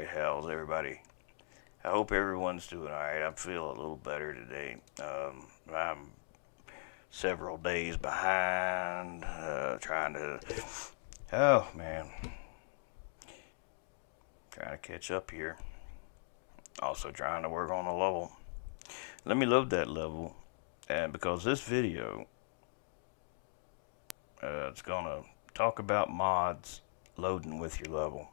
Alright, how's everybody? I hope everyone's doing alright. I feel a little better today. I'm several days behind, trying to, oh man, trying to catch up here. Also trying to work on a level. Let me load that level, and because this video, it's gonna talk about mods loading with your level.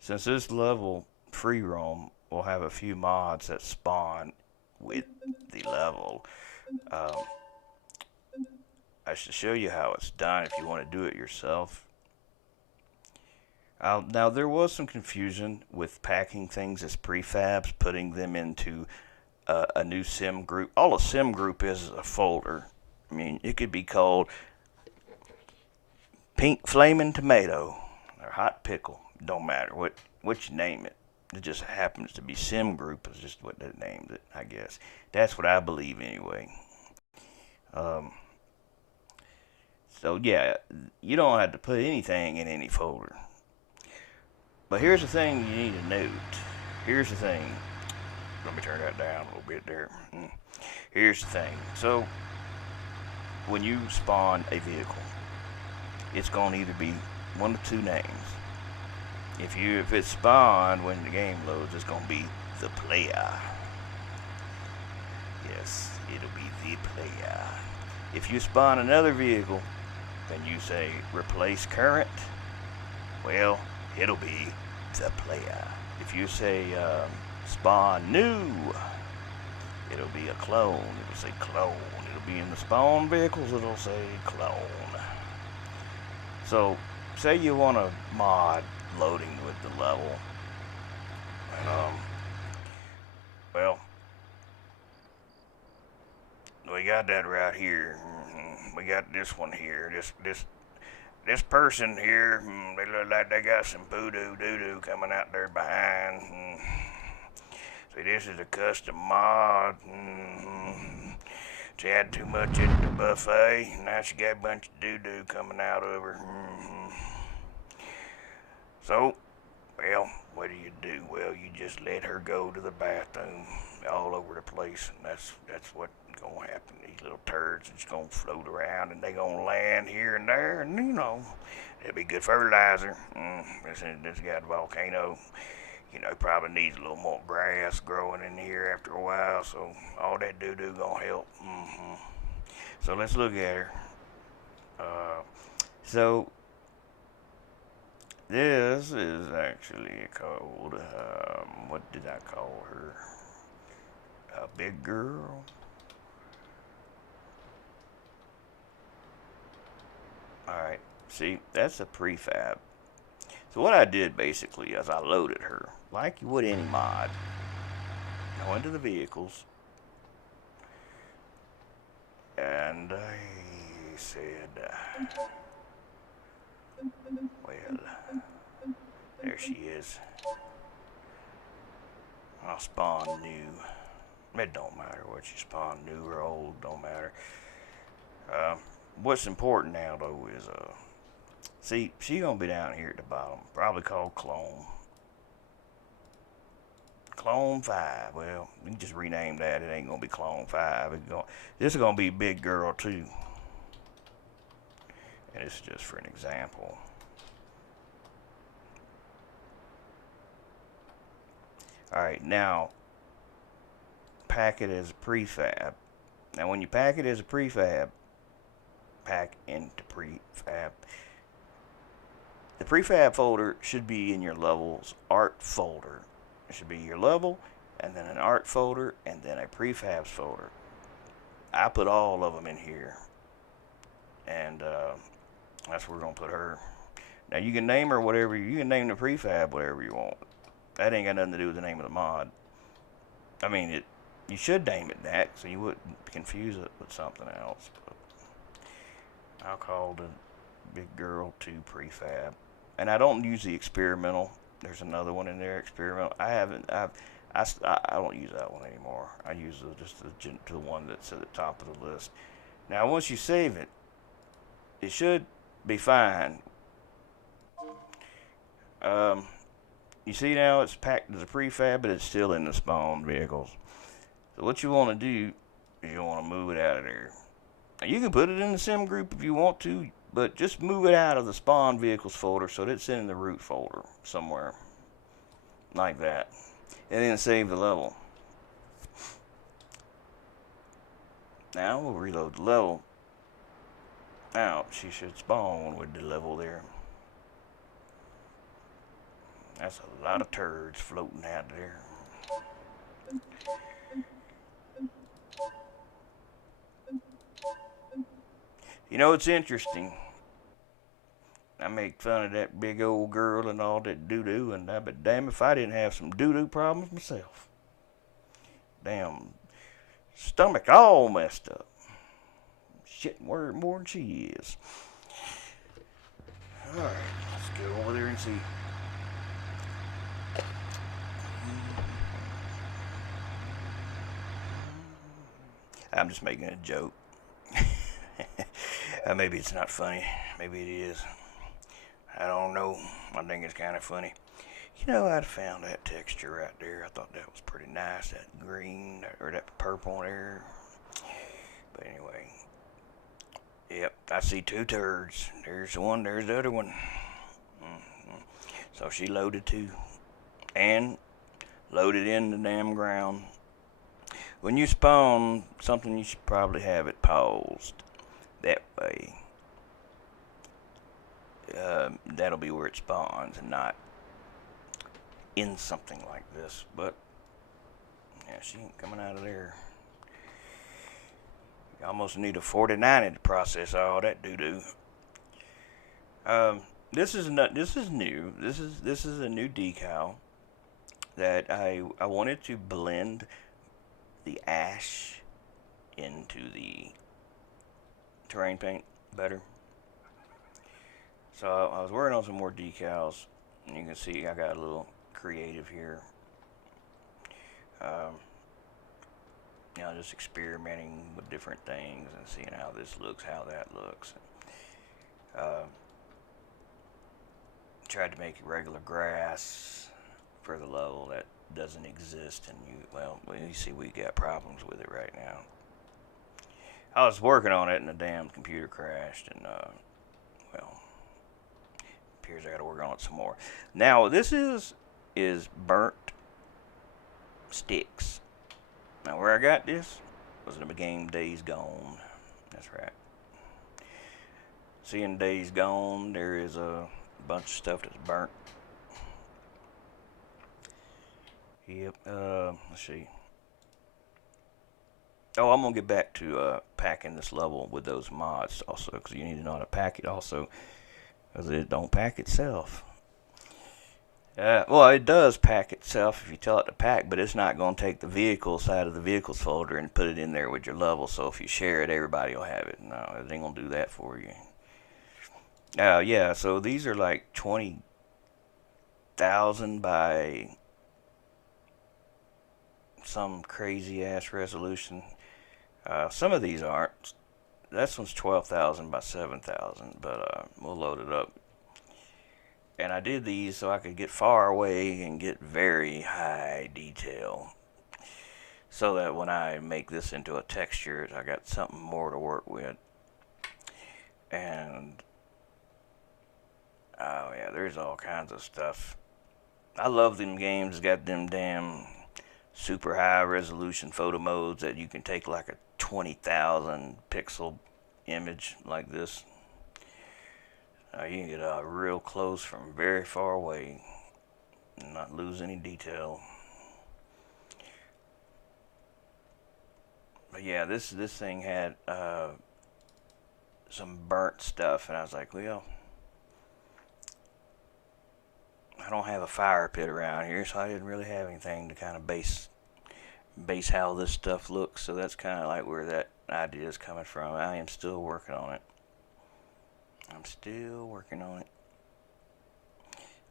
Since this level, free roam, will have a few mods that spawn with the level. Um, I should show you how it's done if you want to do it yourself. Now, there was some confusion with packing things as prefabs, putting them into a new sim group. All a sim group is a folder. I mean, it could be called Pink Flaming Tomato or Hot Pickle. Don't matter what you name it. It just happens to be sim group is just what they named it, I guess. That's what I believe anyway. Um, so yeah, you don't have to put anything in any folder. But here's the thing you need to note. Here's the thing. Let me turn that down a little bit there. Here's the thing. So, when you spawn a vehicle, it's going to either be one of two names. If it's spawned when the game loads, it's going to be the player. Yes, it'll be the player. If you spawn another vehicle, and you say replace current, well, it'll be the player. If you say spawn new, it'll be a clone. It'll say clone. It'll be in the spawn vehicles. It'll say clone. So, say you want a mod loading with the level, and well, we got that right here. We got this one here. This person here, they look like they got some voodoo doo-doo coming out there behind. See, this is a custom mod. She had too much at the buffet. Now she got a bunch of doo-doo coming out of her. So, well, what do? Well, you just let her go to the bathroom all over the place, and that's what's gonna happen. These little turds are just gonna float around, and they gonna land here and there, and it'll be good fertilizer. This got a volcano. Probably needs a little more grass growing in here after a while, so all that doo-doo gonna help. So let's look at her. So this is actually called, what did I call her? A big girl? Alright, see, that's a prefab. So what I did basically is I loaded her, like you would any mod. I went to the vehicles, and I said, well, there she is. I'll spawn new. It don't matter what you spawn, new or old, don't matter. What's important now though is see, she gonna be down here at the bottom, probably called clone. Clone 5. Well, we can just rename that. It ain't gonna be Clone 5. This is gonna be Big Girl 2. And it's just for an example. Alright, now pack it as a prefab. Now when you pack it as a prefab, pack into prefab. The prefab folder should be in your level's art folder. It should be your level, and then an art folder, and then a prefabs folder. I put all of them in here, and that's where we're gonna put her. Now you can name her whatever you can name the prefab whatever you want. That ain't got nothing to do with the name of the mod. I mean, you should name it that so you wouldn't confuse it with something else. But I'll call the Big Girl 2 prefab, and I don't use the experimental. There's another one in there, experimental. I don't use that one anymore. I use just the one that's at the top of the list. Now, once you save it, it should be fine. Um, You see now it's packed as a prefab, but it's still in the spawn vehicles. So what you want to do is you want to move it out of there. Now you can put it in the sim group if you want to, but just move it out of the spawn vehicles folder so that it's in the root folder somewhere. Like that. And then save the level. Now we'll reload the level. Now she should spawn with the level there. That's a lot of turds floating out there. You know, it's interesting. I make fun of that big old girl and all that doo-doo, and but damn if I didn't have some doo-doo problems myself. Damn, stomach all messed up. Shitting more than she is. Alright, let's go over there and see. I'm just making a joke. Maybe it's not funny. Maybe it is. I don't know. I think it's kind of funny. You know, I found that texture right there. I thought that was pretty nice. That green or that purple there. But anyway. Yep, I see two turds. There's one, there's the other one. Mm-hmm. So she loaded too. And loaded in the damn ground. When you spawn something, you should probably have it paused. That way. That'll be where it spawns and not in something like this. But yeah, she ain't coming out of there. You almost need a 4090 to process all that doo-doo. This is new. This is a new decal that I wanted to blend the ash into the terrain paint better. So I was working on some more decals, and you can see I got a little creative here. Just experimenting with different things and seeing how this looks, how that looks. Tried to make regular grass for the level that doesn't exist, and you see we got problems with it right now. I was working on it, and the damn computer crashed, and appears I got to work on it some more. Now this is burnt sticks. Now where I got this was in the game Days Gone. That's right. See, in Days Gone there is a bunch of stuff that's burnt. Yep. Let's see. Oh, I'm gonna get back to packing this level with those mods also, because you need to know how to pack it also, because it don't pack itself. Well, it does pack itself if you tell it to pack, but it's not going to take the vehicle side of the vehicles folder and put it in there with your level. So if you share it, everybody will have it. No, it ain't going to do that for you. Yeah, so these are like 20,000 by some crazy ass resolution. Some of these aren't. This one's 12,000 by 7,000, but we'll load it up. And I did these so I could get far away and get very high detail, so that when I make this into a texture, I got something more to work with. And oh yeah, there's all kinds of stuff. I love them games that got them damn super high resolution photo modes that you can take like a 20,000 pixel image like this. You can get real close from very far away and not lose any detail. But yeah, this thing had some burnt stuff, and I was like, well, I don't have a fire pit around here, so I didn't really have anything to kind of base how this stuff looks. So that's kind of like where that idea is coming from. I am still working on it.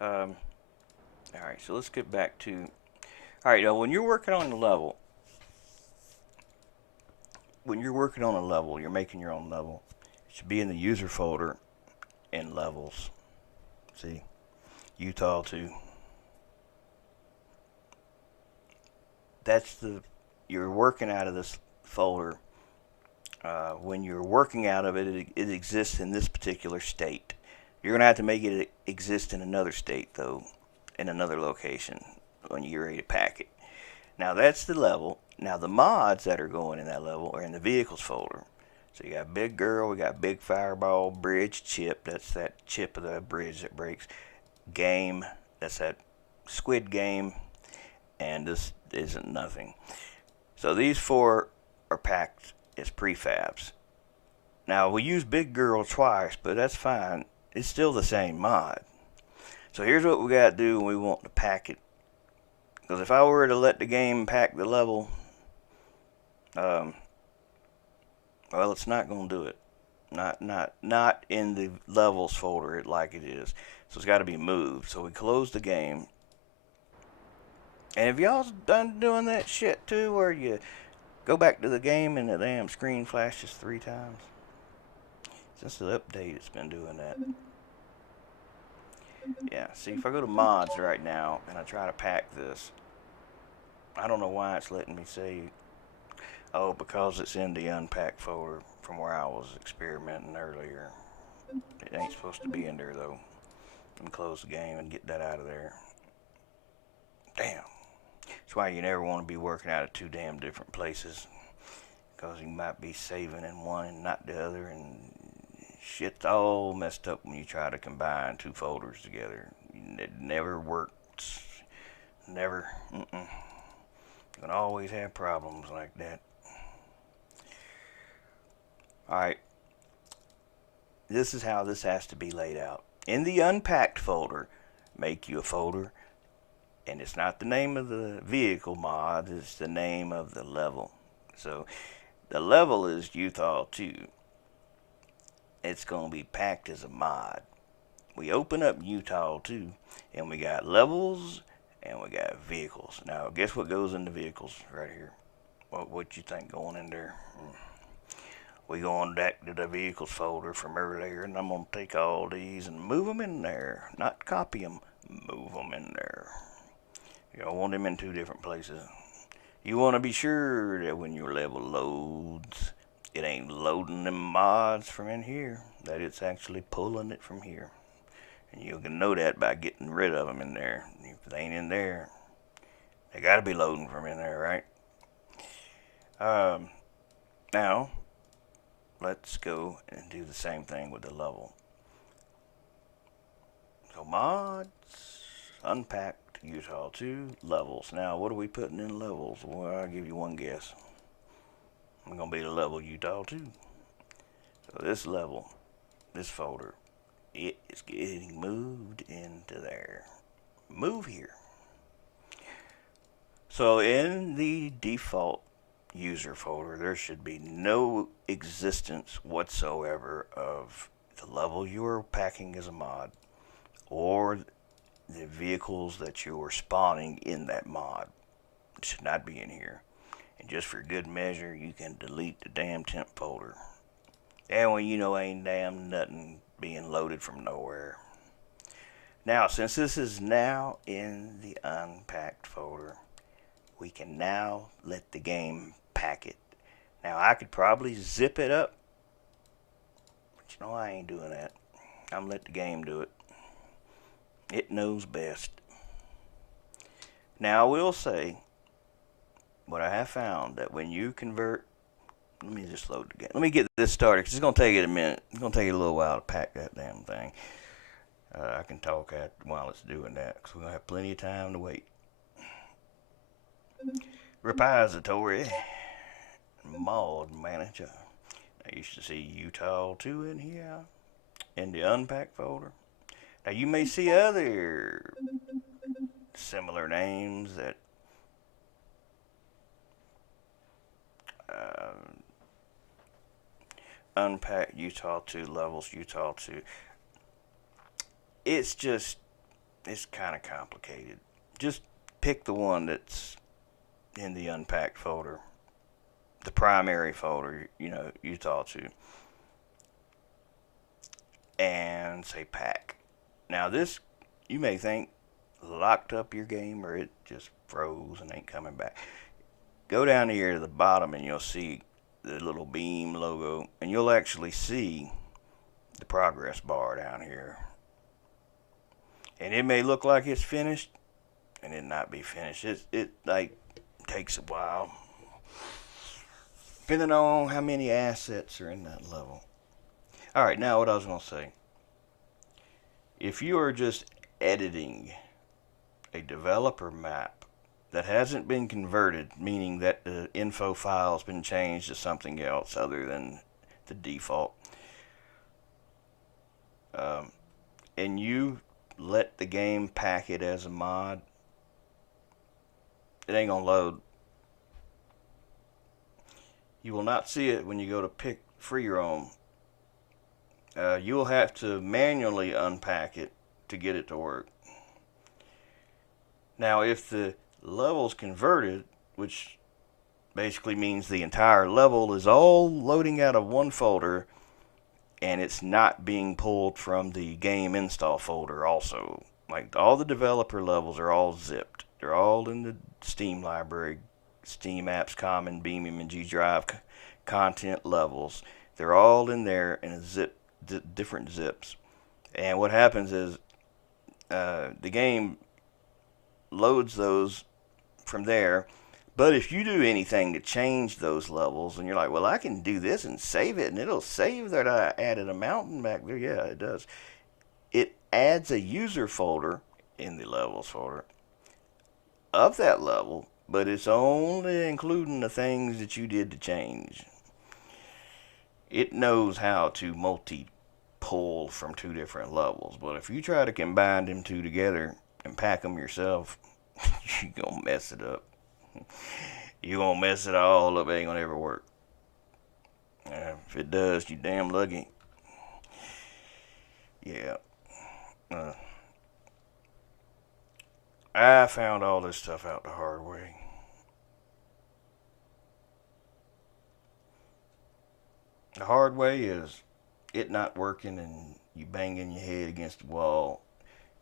Alright, so let's get back to... Alright, now when you're working on the level, you're making your own level, it should be in the user folder in levels. See? Utah 2. That's you're working out of this folder. When you're working out of it, it exists in this particular state. You're gonna have to make it exist in another state though, in another location when you're ready to pack it. Now that's the level. Now the mods that are going in that level are in the vehicles folder. So you got Big Girl, we got Big Fireball, Bridge Chip, that's that chip of the bridge that breaks. Game, that's that squid game, and this isn't nothing. So these four are packed as prefabs. Now we use Big Girl twice, but that's fine. It's still the same mod. So here's what we gotta do when we want to pack it. Because if I were to let the game pack the level, um, well, it's not gonna do it. Not in the levels folder like it is. So it's got to be moved. So we close the game. And have y'all done doing that shit too, where you go back to the game and the damn screen flashes 3 times? Since the update, it's been doing that. Yeah, see, if I go to mods right now and I try to pack this, I don't know why it's letting me say, oh, because it's in the unpack folder from where I was experimenting earlier. It ain't supposed to be in there though. Let me close the game and get that out of there. Damn. That's why you never want to be working out of 2 damn different places. Because you might be saving in one and not the other, and shit's all messed up when you try to combine 2 folders together. It never works. Never. Mm-mm. You can always have problems like that. Alright. This is how this has to be laid out. In the unpacked folder, make you a folder. And it's not the name of the vehicle mod, it's the name of the level. So the level is Utah 2. It's going to be packed as a mod. We open up Utah 2 and we got levels and we got vehicles. Now guess what goes in the vehicles right here? What you think going in there? We going back to the vehicles folder from earlier, and I'm going to take all these and move them in there. Not copy them, move them in there. You don't want them in 2 different places. You want to be sure that when your level loads, it ain't loading them mods from in here, that it's actually pulling it from here. And you can know that by getting rid of them in there. If they ain't in there, they got to be loading from in there, right? Now, let's go and do the same thing with the level. So mods, unpacked, Utah 2, levels. Now, what are we putting in levels? Well, I'll give you one guess. I'm going to be the level Utah 2. So this level, this folder, it is getting moved into there. Move here. So in the default user folder, there should be no existence whatsoever of the level you are packing as a mod or the vehicles that you are spawning in that mod. It should not be in here. And just for good measure, you can delete the damn temp folder. And when you know ain't damn nothing being loaded from nowhere. Now, since this is now in the unpacked folder, we can now let the game pack it. Now, I could probably zip it up, but you know I ain't doing that. I'm gonna let the game do it. It knows best. Now, I will say, what I have found that when you convert, let me just load the game. Let me get this started, because it's going to take it a minute. It's going to take it a little while to pack that damn thing. I can talk while it's doing that, because we're going to have plenty of time to wait. Repository, mod manager. I used to see Utah 2 in here, in the unpacked folder. Now, you may see other similar names that unpack Utah 2 levels, Utah 2. It's kind of complicated. Just pick the one that's in the unpacked folder, the primary folder, Utah 2, and say pack. Now this, you may think, locked up your game or it just froze and ain't coming back. go down here to the bottom and you'll see the little beam logo, and you'll actually see the progress bar down here. And it may look like it's finished, and it not be finished. It like takes a while, depending on how many assets are in that level. All right, now what I was gonna say. If you are just editing a developer map that hasn't been converted, meaning that the info file has been changed to something else other than the default, and you let the game pack it as a mod, it ain't gonna load. You will not see it when you go to pick free roam. You will have to manually unpack it to get it to work. Now, if the level's converted, which basically means the entire level is all loading out of one folder and it's not being pulled from the game install folder also. Like all the developer levels are all zipped. They're all in the Steam library, Steam Apps Common, Beam and G Drive content levels. They're all in there in a different zips. And what happens is the game loads those from there. But if you do anything to change those levels, and you're like, well, I can do this and save it, and it'll save that I added a mountain back there. Yeah, it does. It adds a user folder in the levels folder of that level, but it's only including the things that you did to change. It knows how to multi-pull from two different levels, but if you try to combine them two together and pack them yourself, you're going to mess it up. You're going to mess it all up. It ain't going to ever work. If it does, you damn lucky. Yeah. I found all this stuff out the hard way. The hard way is it not working and you banging your head against the wall,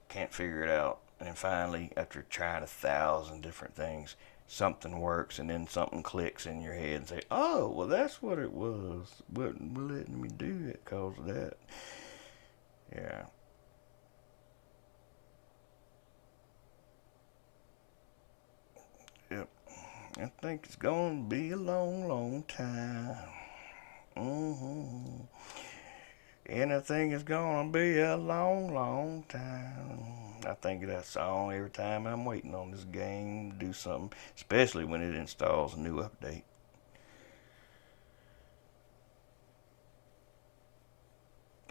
can't figure it out. And finally, after trying 1,000 different things, something works, and then something clicks in your head and say, oh, well, that's what it was. Wasn't letting me do it because of that. Yeah. Yep. I think it's going to be a long, long time. Mm-hmm. And I think it's going to be a long, long time. I think of that song every time I'm waiting on this game to do something, especially when it installs a new update.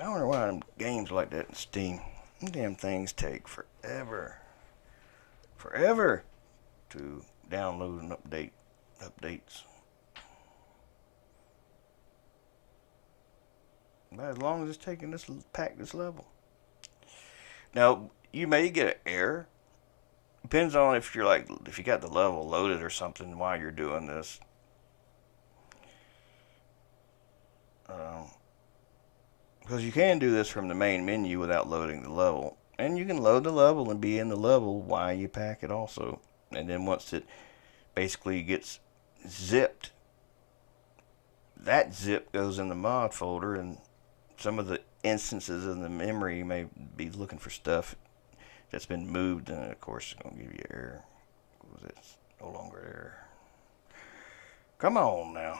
I wonder why them games like that in Steam, them damn things take forever. Forever to download and update updates. But as long as it's taking this pack this level. Now you may get an error. Depends on if you're like if you got the level loaded or something while you're doing this. Um, because you can do this from the main menu without loading the level, and you can load the level and be in the level while you pack it also. And then once it basically gets zipped, that zip goes in the mod folder, and some of the instances in the memory may be looking for stuff that's been moved, and of course it's going to give you an error because it's no longer there. Come on now,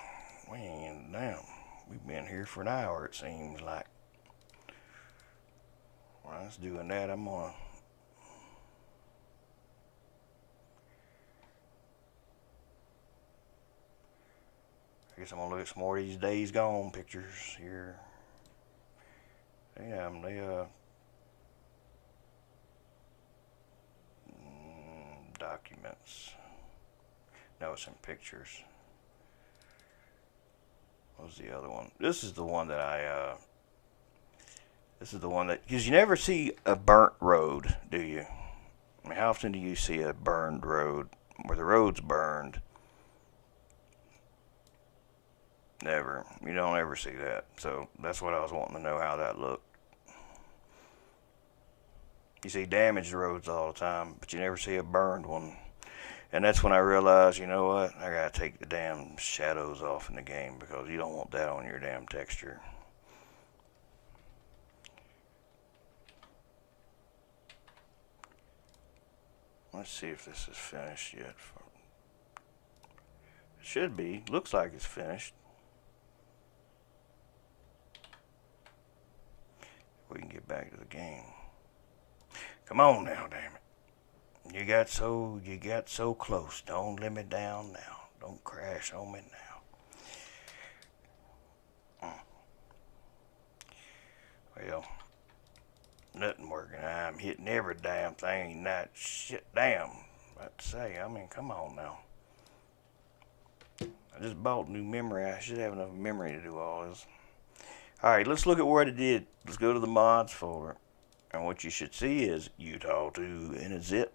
we ain't down. We've been here for an hour, it seems like. While it's doing that, I guess I'm gonna look at some more of these Days Gone pictures here. Yeah, documents. No, it's in pictures. What was the other one? This is the one that This is the one that because you never see a burnt road, do you? I mean, how often do you see a burned road where the road's burned? Never. You don't ever see that. So that's what I was wanting to know how that looked. You see damaged roads all the time, but you never see a burned one. And that's when I realized, you know what? I gotta take the damn shadows off in the game because you don't want that on your damn texture. Let's see if this is finished yet. It should be. Looks like it's finished. We can get back to the game. Come on now, damn it. You got so close. Don't let me down now. Don't crash on me now. Well, nothing working. I'm hitting every damn thing. Not shit. Damn. About to say. I mean, come on now. I just bought new memory. I should have enough memory to do all this. Alright, let's look at what it did. Let's go to the mods folder. And what you should see is Utah 2 in a zip.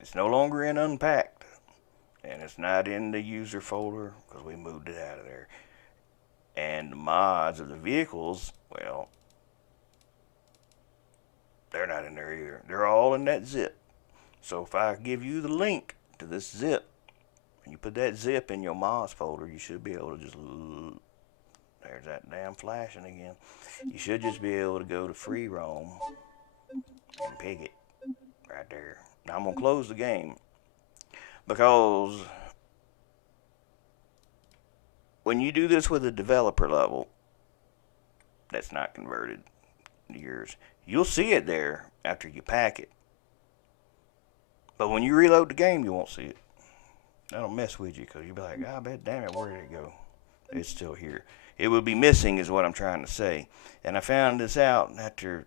It's no longer in unpacked. And it's not in the user folder because we moved it out of there. And the mods of the vehicles, well, they're not in there either. They're all in that zip. So if I give you the link to this zip, and you put that zip in your mods folder, you should be able to just, there's that damn flashing again. You should just be able to go to free roam and pick it right there. Now I'm going to close the game because when you do this with a developer level that's not converted to yours, you'll see it there after you pack it. But when you reload the game, you won't see it. That'll mess with you because you'll be like, I bet, damn it, where did it go? It's still here. It would be missing is what I'm trying to say. And I found this out after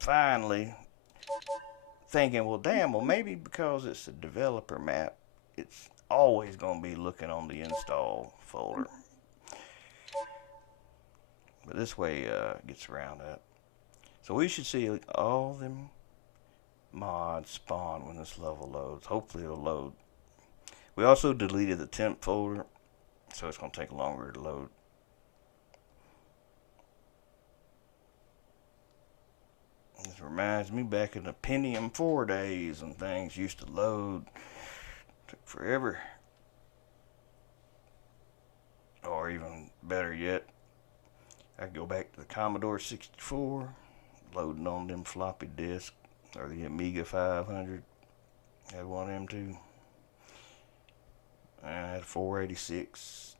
finally thinking, well, damn, well, maybe because it's a developer map, it's always going to be looking on the install folder. But this way it gets around that. So we should see all them mods spawn when this level loads. Hopefully it'll load. We also deleted the temp folder, so it's going to take longer to load. This reminds me back in the Pentium 4 days and things used to load. Took forever. Or even better yet, I go back to the Commodore 64, loading on them floppy disks, or the Amiga 500. Had one of them too. I had 486,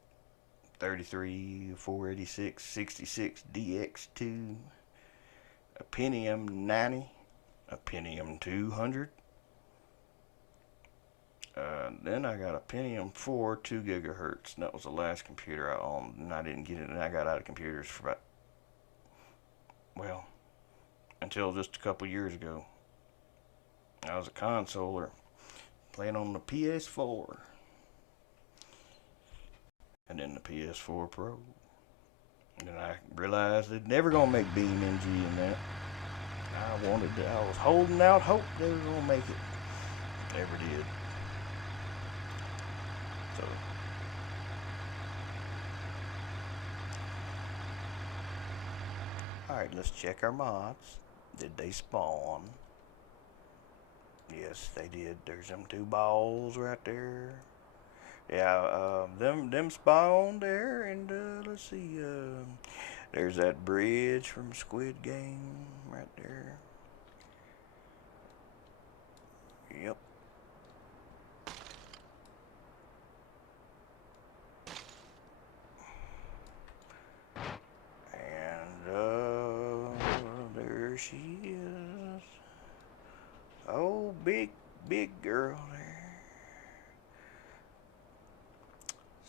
33, 486, 66 DX2, a Pentium 90, a Pentium 200. Then I got a Pentium 4 2 gigahertz. And that was the last computer I owned, and I didn't get it. And I got out of computers for about, well, until just a couple years ago. I was a consoler playing on the PS4. And then the PS4 Pro. And then I realized they're never gonna make BeamNG in that. I was holding out hope they were gonna make it. Never did. So alright, let's check our mods. Did they spawn? Yes, they did. There's them two balls right there. Yeah, them spawn there, and let's see, there's that bridge from Squid Game right there. Yep. And there she is. Oh, big girl there.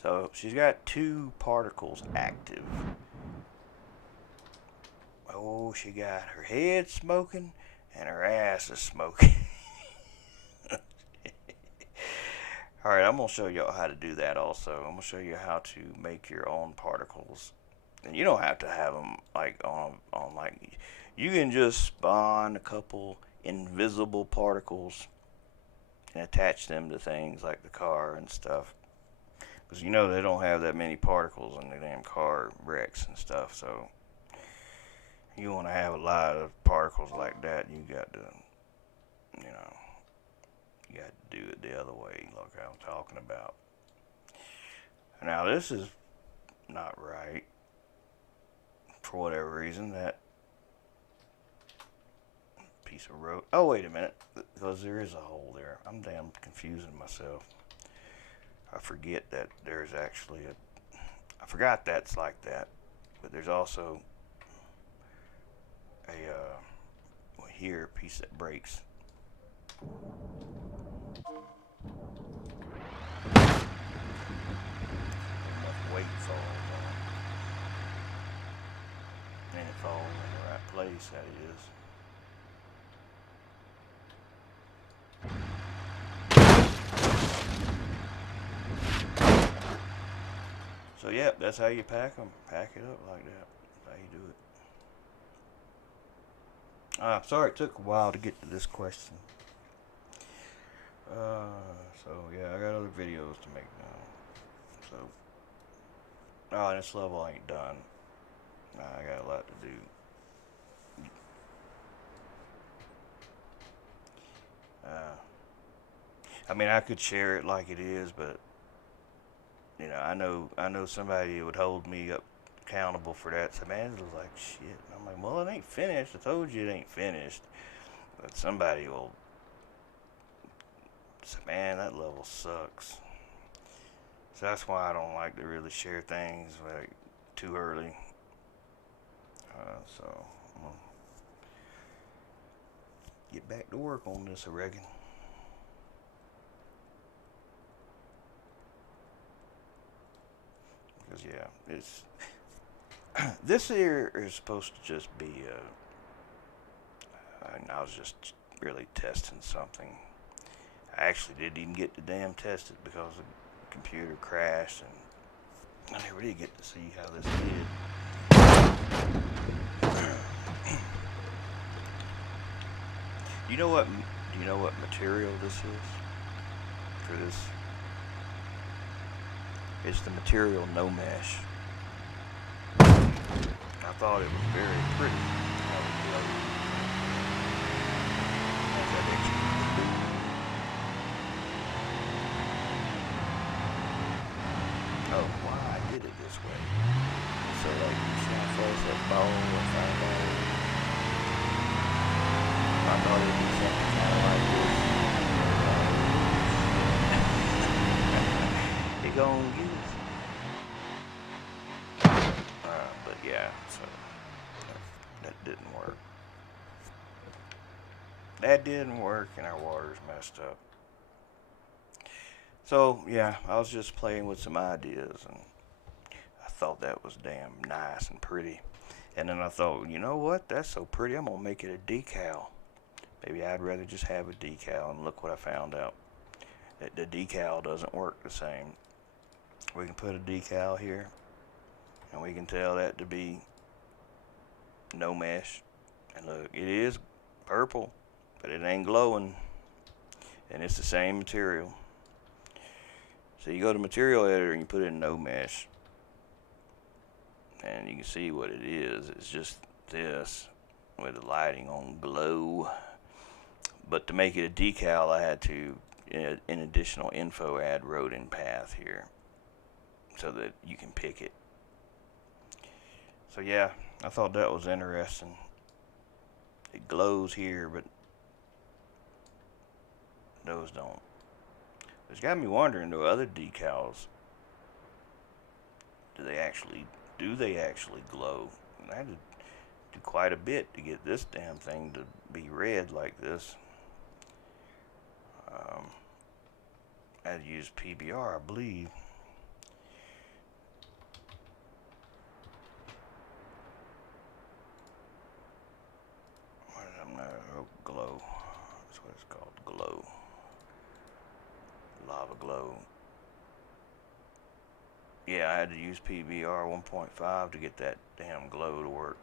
So she's got two particles active. Oh, she got her head smoking and her ass is smoking. Alright, I'm going to show y'all how to do that also. I'm going to show you how to make your own particles. And you don't have to have them like on like, you can just spawn a couple invisible particles and attach them to things like the car and stuff. Because you know they don't have that many particles in the damn car wrecks and stuff, so you want to have a lot of particles like that, you got to, you know, you got to do it the other way, like I'm talking about. Now this is not right for whatever reason. That piece of rope. Oh, wait a minute, because there is a hole there. I'm damn confusing myself. I forget that there's actually a. I forgot that's like that, but there's also a well, here piece that breaks. Enough weight falls on, and it falls in the right place. That is. So yep, that's how you pack them. Pack it up like that. That's how you do it. Sorry it took a while to get to this question. So yeah, I got other videos to make now. So, this level ain't done. I got a lot to do. I mean, I could share it like it is, but I know somebody would hold me up accountable for that. So man, it was like shit. And I'm like, well, it ain't finished. I told you it ain't finished. But somebody will say, man, that level sucks. So that's why I don't like to really share things like too early. So I'm gonna get back to work on this, I reckon. Because yeah, it's this here is supposed to just be. I was just really testing something. I actually didn't even get to damn test it because the computer crashed, and I never did get to see how this did. Do you know what? Do you know what material this is for this? It's the material No Mesh. I thought it was very pretty. Oh, why I did it this way? So like you see how close that ball and find out. I thought it'd be something kind of like this. It gonna use. But yeah, so that didn't work. That didn't work, and our water's messed up. So yeah, I was just playing with some ideas, and I thought that was damn nice and pretty. And then I thought, you know what? That's so pretty. I'm gonna make it a decal. Maybe I'd rather just have a decal. And look what I found out. That the decal doesn't work the same. We can put a decal here, and we can tell that to be No Mesh. And look, it is purple, but it ain't glowing, and it's the same material. So you go to material editor and you put in No Mesh, and you can see what it is. It's just this with the lighting on glow. But to make it a decal, I had to an additional info add rodent path here so that you can pick it. So yeah, I thought that was interesting. It glows here, but those don't. It's got me wondering, do other decals, do they actually glow? I had to do quite a bit to get this damn thing to be red like this. I had to use PBR, I believe. Glow. That's what it's called, glow. Lava glow. Yeah, I had to use PBR 1.5 to get that damn glow to work.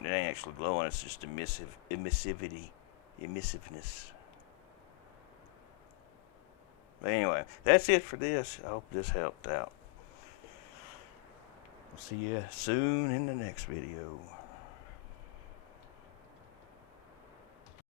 It ain't actually glowing, it's just emissiveness. But anyway, that's it for this. I hope this helped out. We'll see you soon in the next video.